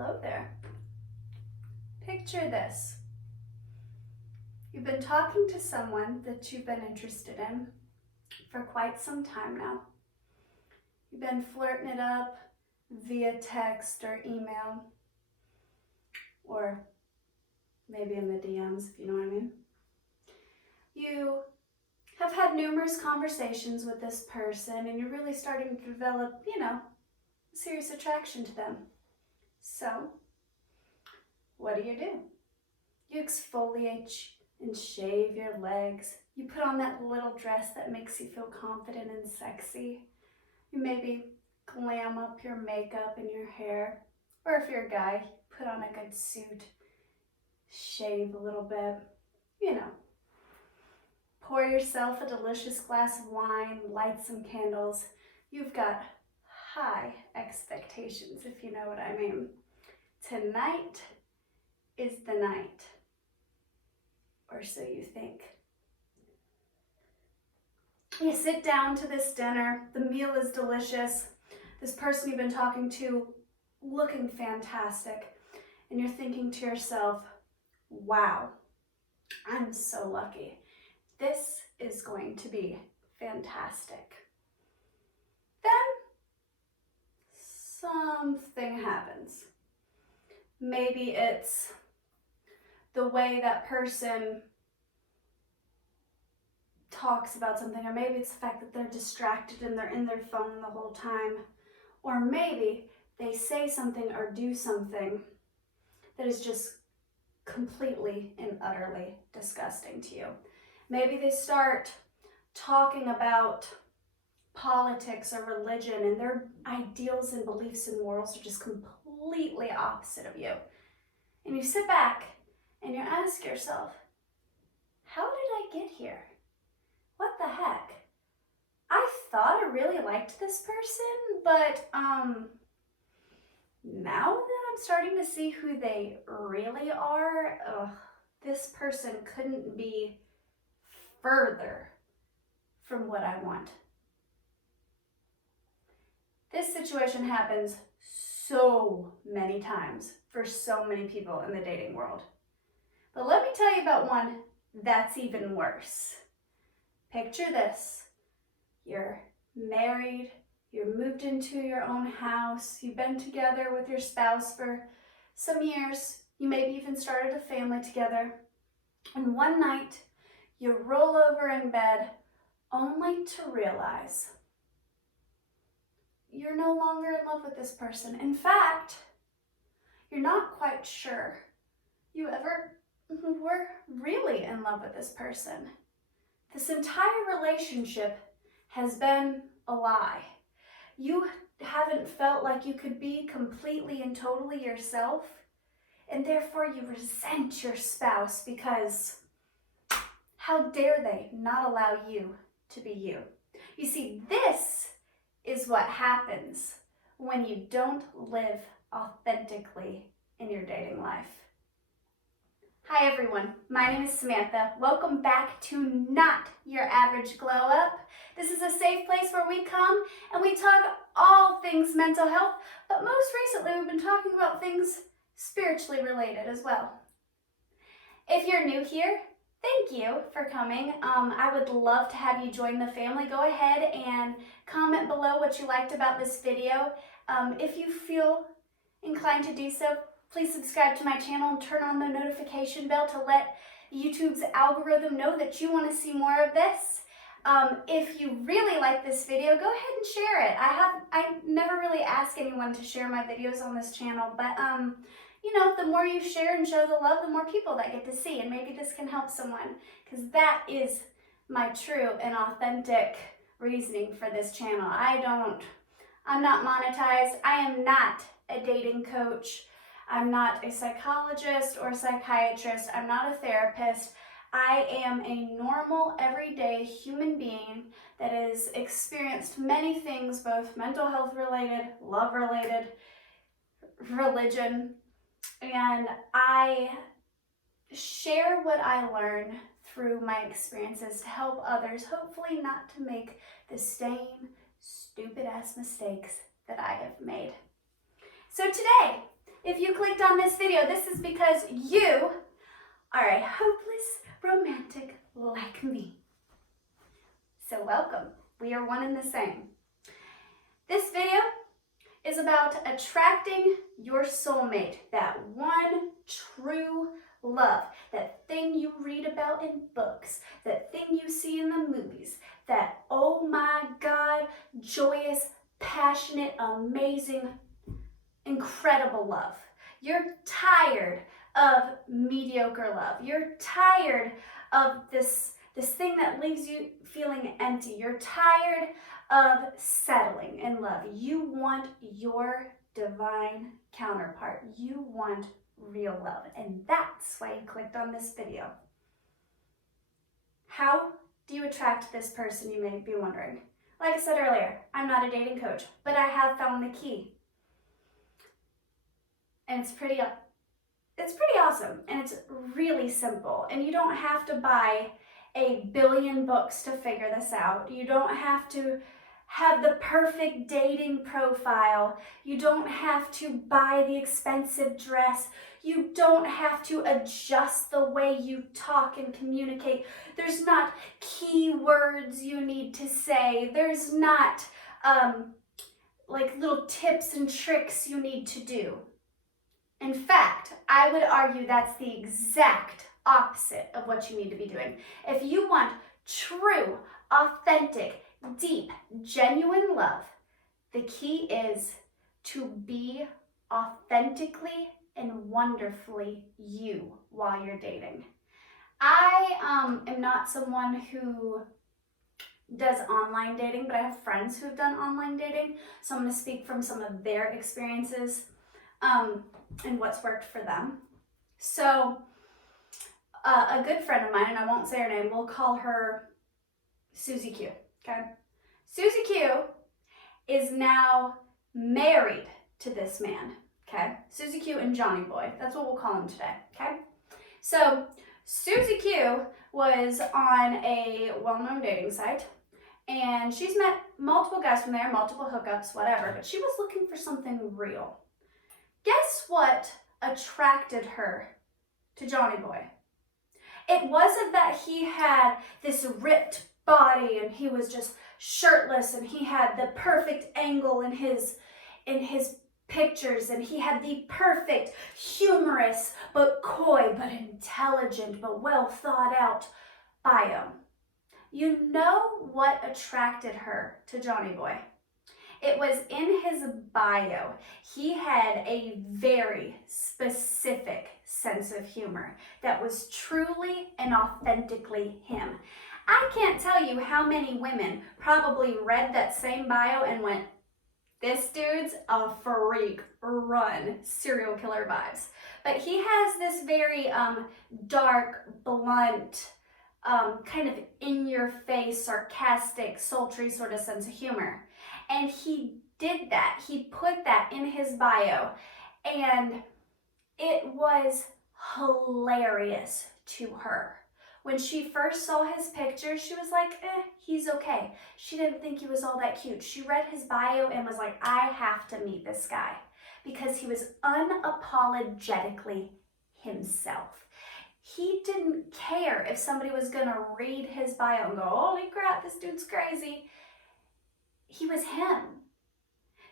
Hello there. Picture this. You've been talking to someone that you've been interested in for quite some time now. You've been flirting it up via text or email, or maybe in the DMs, if you know what I mean. You have had numerous conversations with this person and you're really starting to develop, a serious attraction to them. So, what do? You exfoliate and shave your legs. You put on that little dress that makes you feel confident and sexy. You maybe glam up your makeup and your hair. Or if you're a guy, put on a good suit, shave a little bit, Pour yourself a delicious glass of wine, light some candles. You've got high expectations, if you know what I mean. Tonight is the night. Or so you think. You sit down to this dinner, the meal is delicious, this person you've been talking to looking fantastic, and you're thinking to yourself, wow, I'm so lucky. This is going to be fantastic. Then something happens. Maybe it's the way that person talks about something, or maybe it's the fact that they're distracted and they're in their phone the whole time, or maybe they say something or do something that is just completely and utterly disgusting to you. Maybe they start talking about politics or religion and their ideals and beliefs and morals are just completely opposite of you. And you sit back and you ask yourself, how did I get here? What the heck? I thought I really liked this person, but now that I'm starting to see who they really are, this person couldn't be further from what I want. This situation happens so many times for so many people in the dating world. But let me tell you about one that's even worse. Picture this. You're married, you're moved into your own house, you've been together with your spouse for some years, you maybe even started a family together, and one night you roll over in bed only to realize you're no longer in love with this person. In fact, you're not quite sure you ever were really in love with this person. This entire relationship has been a lie. You haven't felt like you could be completely and totally yourself, and therefore you resent your spouse because how dare they not allow you to be you? You see, this is what happens when you don't live authentically in your dating life. Hi everyone, my name is Samantha. Welcome back to Not Your Average Glow Up. This is a safe place where we come and we talk all things mental health, but most recently we've been talking about things spiritually related as well. If you're new here, thank you for coming. I would love to have you join the family. Go ahead and comment below what you liked about this video. If you feel inclined to do so, please subscribe to my channel and turn on the notification bell to let YouTube's algorithm know that you want to see more of this. If you really like this video, go ahead and share it. I never really ask anyone to share my videos on this channel, but the more you share and show the love, the more people that get to see, and maybe this can help someone, because that is my true and authentic reasoning for this channel. I'm not monetized. I am not a dating coach. I'm not a psychologist or a psychiatrist. I'm not a therapist. I am a normal, everyday human being that has experienced many things, both mental health related, love related, religion, and I share what I learn through my experiences to help others, hopefully not to make the same stupid ass mistakes that I have made. So today, If you clicked on this video, this is because you are a hopeless romantic like me. So welcome. We are one and the same. This video is about attracting your soulmate, that one true love, that thing you read about in books, that thing you see in the movies, that oh my God, joyous, passionate, amazing, incredible love. You're tired of mediocre love. You're tired of this thing that leaves you feeling empty. You're tired of settling in love. You want your divine counterpart. You want real love. And that's why you clicked on this video. How do you attract this person, you may be wondering? Like I said earlier, I'm not a dating coach, but I have found the key. And it's pretty awesome, and it's really simple. And you don't have to buy a billion books to figure this out. You don't have to have the perfect dating profile. You don't have to buy the expensive dress. You don't have to adjust the way you talk and communicate. There's not keywords you need to say. There's not like little tips and tricks you need to do. In fact, I would argue that's the exact opposite of what you need to be doing. If you want true, authentic, deep, genuine love, the key is to be authentically and wonderfully you while you're dating. I am not someone who does online dating, but I have friends who have done online dating, so I'm going to speak from some of their experiences and what's worked for them. So a good friend of mine, and I won't say her name, we'll call her Susie Q, okay? Susie Q is now married to this man, okay? Susie Q and Johnny Boy, that's what we'll call him today, okay? So Susie Q was on a well-known dating site, and she's met multiple guys from there, multiple hookups, whatever, but she was looking for something real. Guess what attracted her to Johnny Boy? It wasn't that he had this ripped body and he was just shirtless and he had the perfect angle in his pictures and he had the perfect humorous but coy but intelligent but well thought out bio. You know what attracted her to Johnny Boy? It was in his bio. He had a very specific sense of humor that was truly and authentically him. I can't tell you how many women probably read that same bio and went, this dude's a freak, run, serial killer vibes. But he has this very dark, blunt, kind of in-your-face, sarcastic, sultry sort of sense of humor. And he did that. He put that in his bio. And it was hilarious to her. When she first saw his pictures, she was like, he's okay. She didn't think he was all that cute. She read his bio and was like, I have to meet this guy. Because he was unapologetically himself. He didn't care if somebody was going to read his bio and go, holy crap, this dude's crazy. He was him.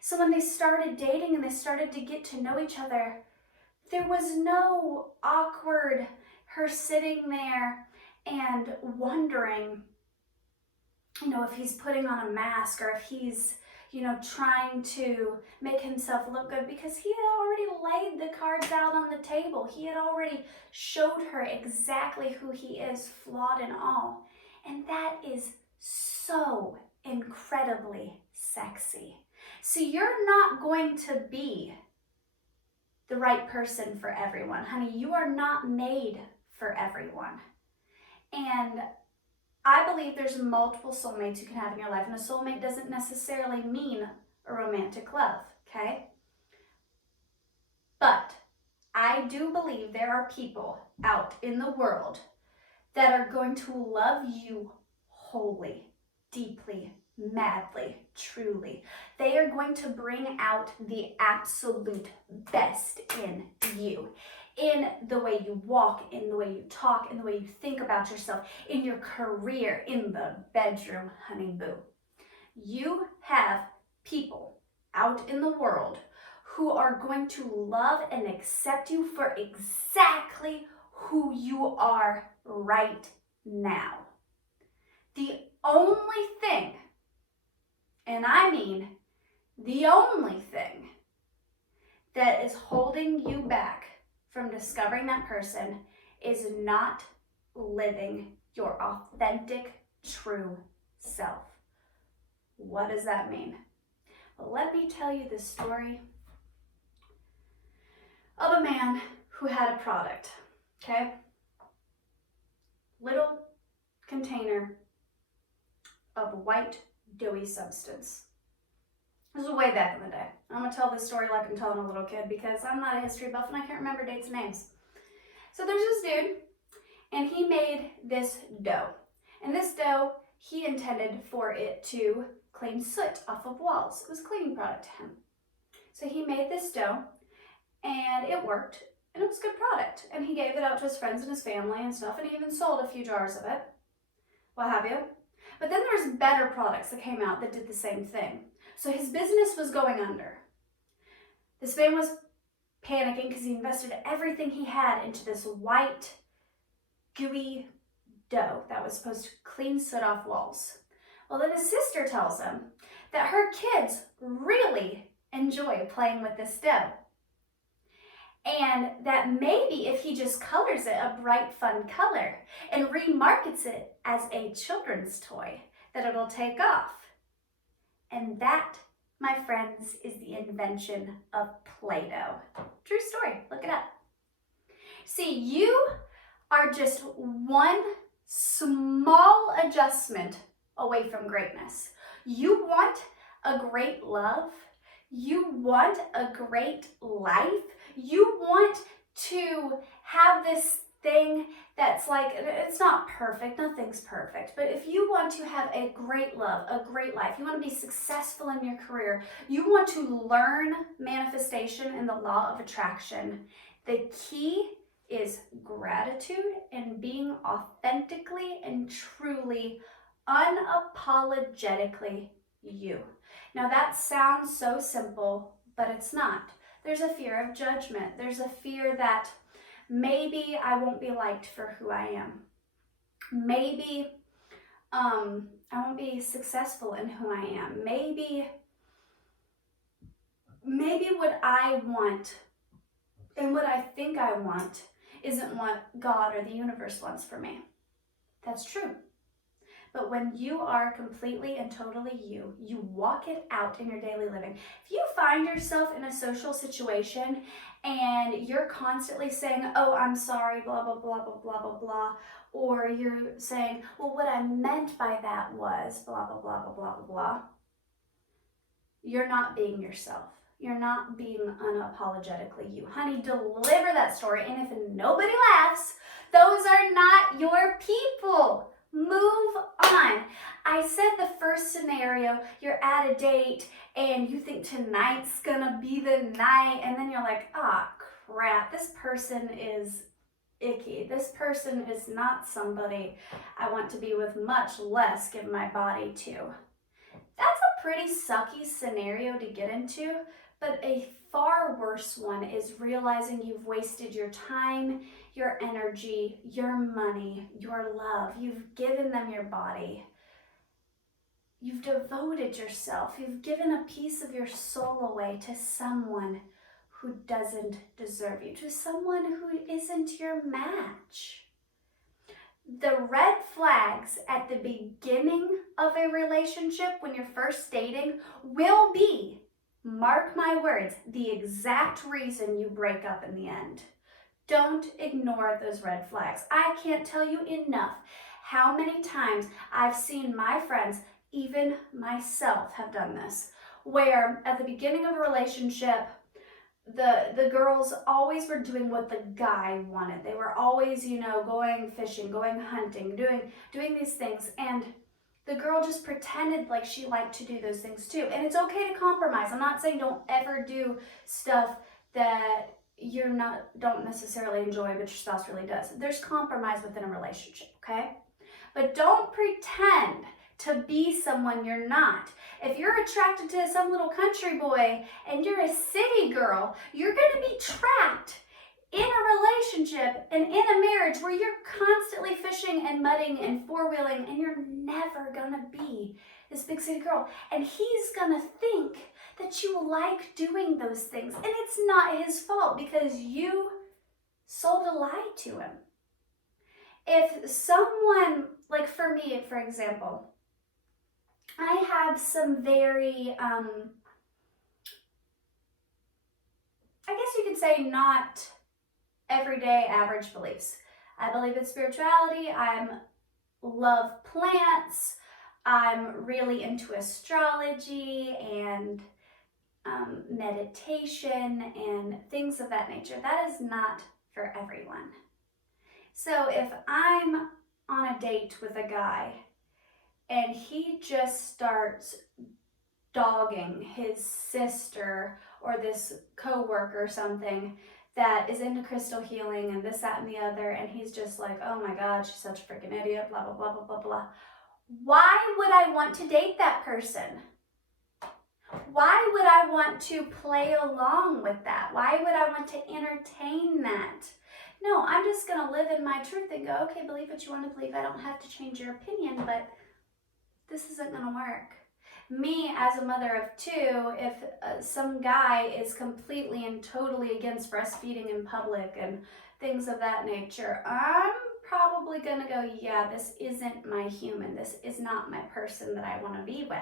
So when they started dating and they started to get to know each other, there was no awkward her sitting there and wondering, if he's putting on a mask or if he's, trying to make himself look good, because he had already laid the cards out on the table. He had already showed her exactly who he is, flawed and all. And that is so incredibly sexy. So you're not going to be the right person for everyone, honey. You are not made for everyone. And I believe there's multiple soulmates you can have in your life, and a soulmate doesn't necessarily mean a romantic love, okay? But I do believe there are people out in the world that are going to love you wholly, deeply, madly, truly. They are going to bring out the absolute best in you, in the way you walk, in the way you talk, in the way you think about yourself, in your career, in the bedroom, honey boo. You have people out in the world who are going to love and accept you for exactly who you are right now. The only thing, and I mean the only thing, that is holding you back from discovering that person is not living your authentic, true self. What does that mean? Well, let me tell you the story of a man who had a product, okay? Little container of white, dewy substance. This was way back in the day. I'm gonna tell this story like I'm telling a little kid because I'm not a history buff and I can't remember dates and names. So there's this dude, and he made this dough. And this dough, he intended for it to clean soot off of walls. It was a cleaning product to him. So he made this dough, and it worked, and it was a good product. And he gave it out to his friends and his family and stuff, and he even sold a few jars of it, what have you. But then there was better products that came out that did the same thing. So his business was going under. This man was panicking because he invested everything he had into this white, gooey dough that was supposed to clean soot off walls. Well, then his sister tells him that her kids really enjoy playing with this dough. And that maybe if he just colors it a bright, fun color and remarkets it as a children's toy, that it'll take off. And that, my friends, is the invention of Play-Doh. True story, look it up. See, you are just one small adjustment away from greatness. You want a great love. You want a great life. You want to have this thing that's like, it's not perfect, nothing's perfect, but if you want to have a great love, a great life, you want to be successful in your career, you want to learn manifestation and the law of attraction, the key is gratitude and being authentically and truly, unapologetically you. Now that sounds so simple, but it's not. There's a fear of judgment. There's a fear that maybe I won't be liked for who I am. Maybe I won't be successful in who I am. Maybe what I want and what I think I want isn't what God or the universe wants for me. That's true. But when you are completely and totally you, you walk it out in your daily living. If you find yourself in a social situation and you're constantly saying, oh, I'm sorry, blah, blah, blah, blah, blah, blah, blah, or you're saying, well, what I meant by that was blah, blah, blah, blah, blah, blah, blah, you're not being yourself. You're not being unapologetically you. Honey, deliver that story. And if nobody laughs, those are not your people. Move on. I said the first scenario, you're at a date and you think tonight's gonna be the night, and then you're like, ah, crap, this person is icky. This person is not somebody I want to be with, much less give my body to. That's a pretty sucky scenario to get into, but a far worse one is realizing you've wasted your time, your energy, your money, your love. You've given them your body. You've devoted yourself. You've given a piece of your soul away to someone who doesn't deserve you, to someone who isn't your match. The red flags at the beginning of a relationship when you're first dating will be, mark my words, the exact reason you break up in the end. Don't ignore those red flags. I can't tell you enough how many times I've seen my friends, even myself, have done this, where at the beginning of a relationship, the girls always were doing what the guy wanted. They were always, going fishing, going hunting, doing these things, and the girl just pretended like she liked to do those things too. And it's okay to compromise. I'm not saying don't ever do stuff that don't necessarily enjoy, but your spouse really does. There's compromise within a relationship, okay? But don't pretend to be someone you're not. If you're attracted to some little country boy and you're a city girl, you're going to be trapped in a relationship and in a marriage where you're constantly fishing and mudding and four-wheeling, and you're never gonna be this big city girl. And he's gonna think that you like doing those things, and it's not his fault because you sold a lie to him. If someone, like for me, for example, I have some very, I guess you could say not everyday average beliefs. I believe in spirituality. I love plants. I'm really into astrology and meditation and things of that nature. That is not for everyone. So if I'm on a date with a guy and he just starts dogging his sister or this coworker or something that is into crystal healing and this, that, and the other, and he's just like, oh my God, she's such a freaking idiot, blah, blah, blah, blah, blah, blah. Why would I want to date that person? Why would I want to play along with that? Why would I want to entertain that? No, I'm just going to live in my truth and go, okay, believe what you want to believe. I don't have to change your opinion, but this isn't going to work. Me, as a mother of two, if some guy is completely and totally against breastfeeding in public and things of that nature, I'm probably going to go, yeah, this isn't my human. This is not my person that I want to be with.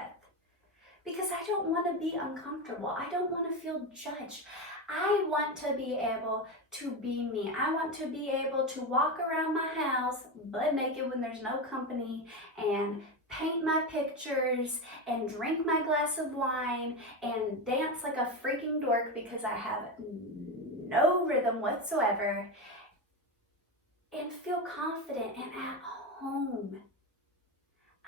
Because I don't want to be uncomfortable. I don't want to feel judged. I want to be able to be me. I want to be able to walk around my house butt naked when there's no company and paint my pictures and drink my glass of wine and dance like a freaking dork because I have no rhythm whatsoever and feel confident and at home.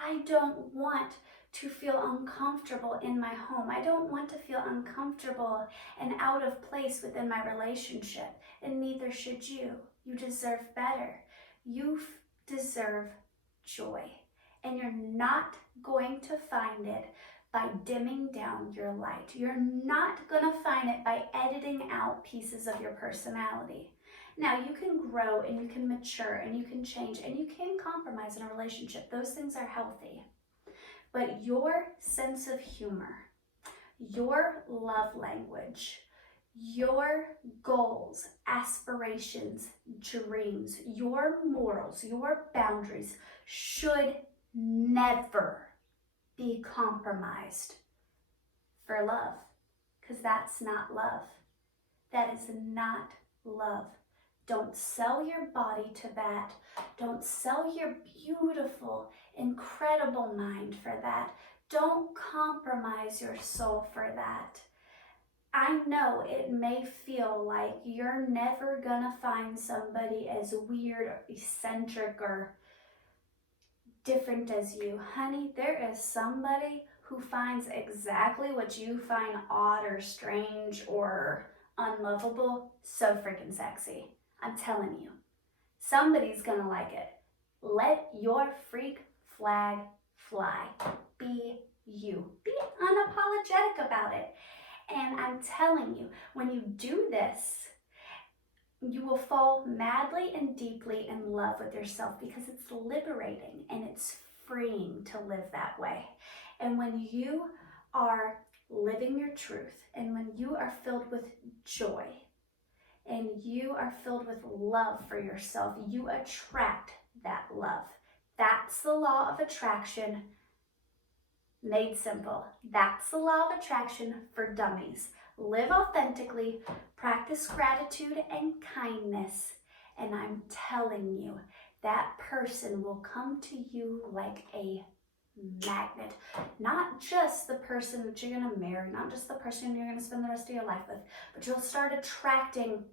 I don't want to feel uncomfortable in my home. I don't want to feel uncomfortable and out of place within my relationship, and neither should you. You deserve better. You deserve joy. And you're not going to find it by dimming down your light. You're not going to find it by editing out pieces of your personality. Now, you can grow and you can mature and you can change and you can compromise in a relationship. Those things are healthy. But your sense of humor, your love language, your goals, aspirations, dreams, your morals, your boundaries should never be compromised for love, because that's not love. That is not love. Don't sell your body to that. Don't sell your beautiful, incredible mind for that. Don't compromise your soul for that. I know it may feel like you're never gonna find somebody as weird or eccentric or different as you. Honey, there is somebody who finds exactly what you find odd or strange or unlovable so freaking sexy. I'm telling you, somebody's gonna like it. Let your freak flag fly. Be you. Be unapologetic about it. And I'm telling you, when you do this, you will fall madly and deeply in love with yourself because it's liberating and it's freeing to live that way. And when you are living your truth and when you are filled with joy and you are filled with love for yourself, you attract that love. That's the law of attraction made simple. That's the law of attraction for dummies. Live authentically, practice gratitude and kindness, and I'm telling you, that person will come to you like a magnet. Not just the person that you're going to marry, not just the person you're going to spend the rest of your life with, but you'll start attracting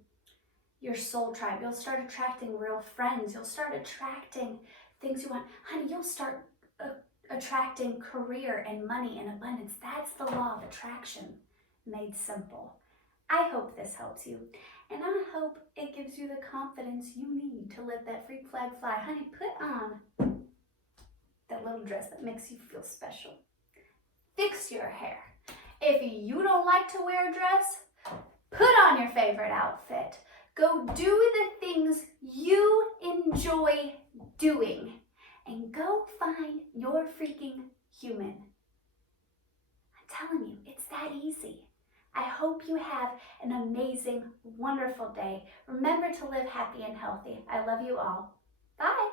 your soul tribe. You'll start attracting real friends. You'll start attracting things you want. Honey, you'll start attracting career and money and abundance. That's the law of attraction made simple. I hope this helps you, and I hope it gives you the confidence you need to let that freak flag fly. Honey, put on that little dress that makes you feel special. Fix your hair. If you don't like to wear a dress, put on your favorite outfit. Go do the things you enjoy doing, and go find your freaking human. I'm telling you, it's that easy. I hope you have an amazing, wonderful day. Remember to live happy and healthy. I love you all. Bye.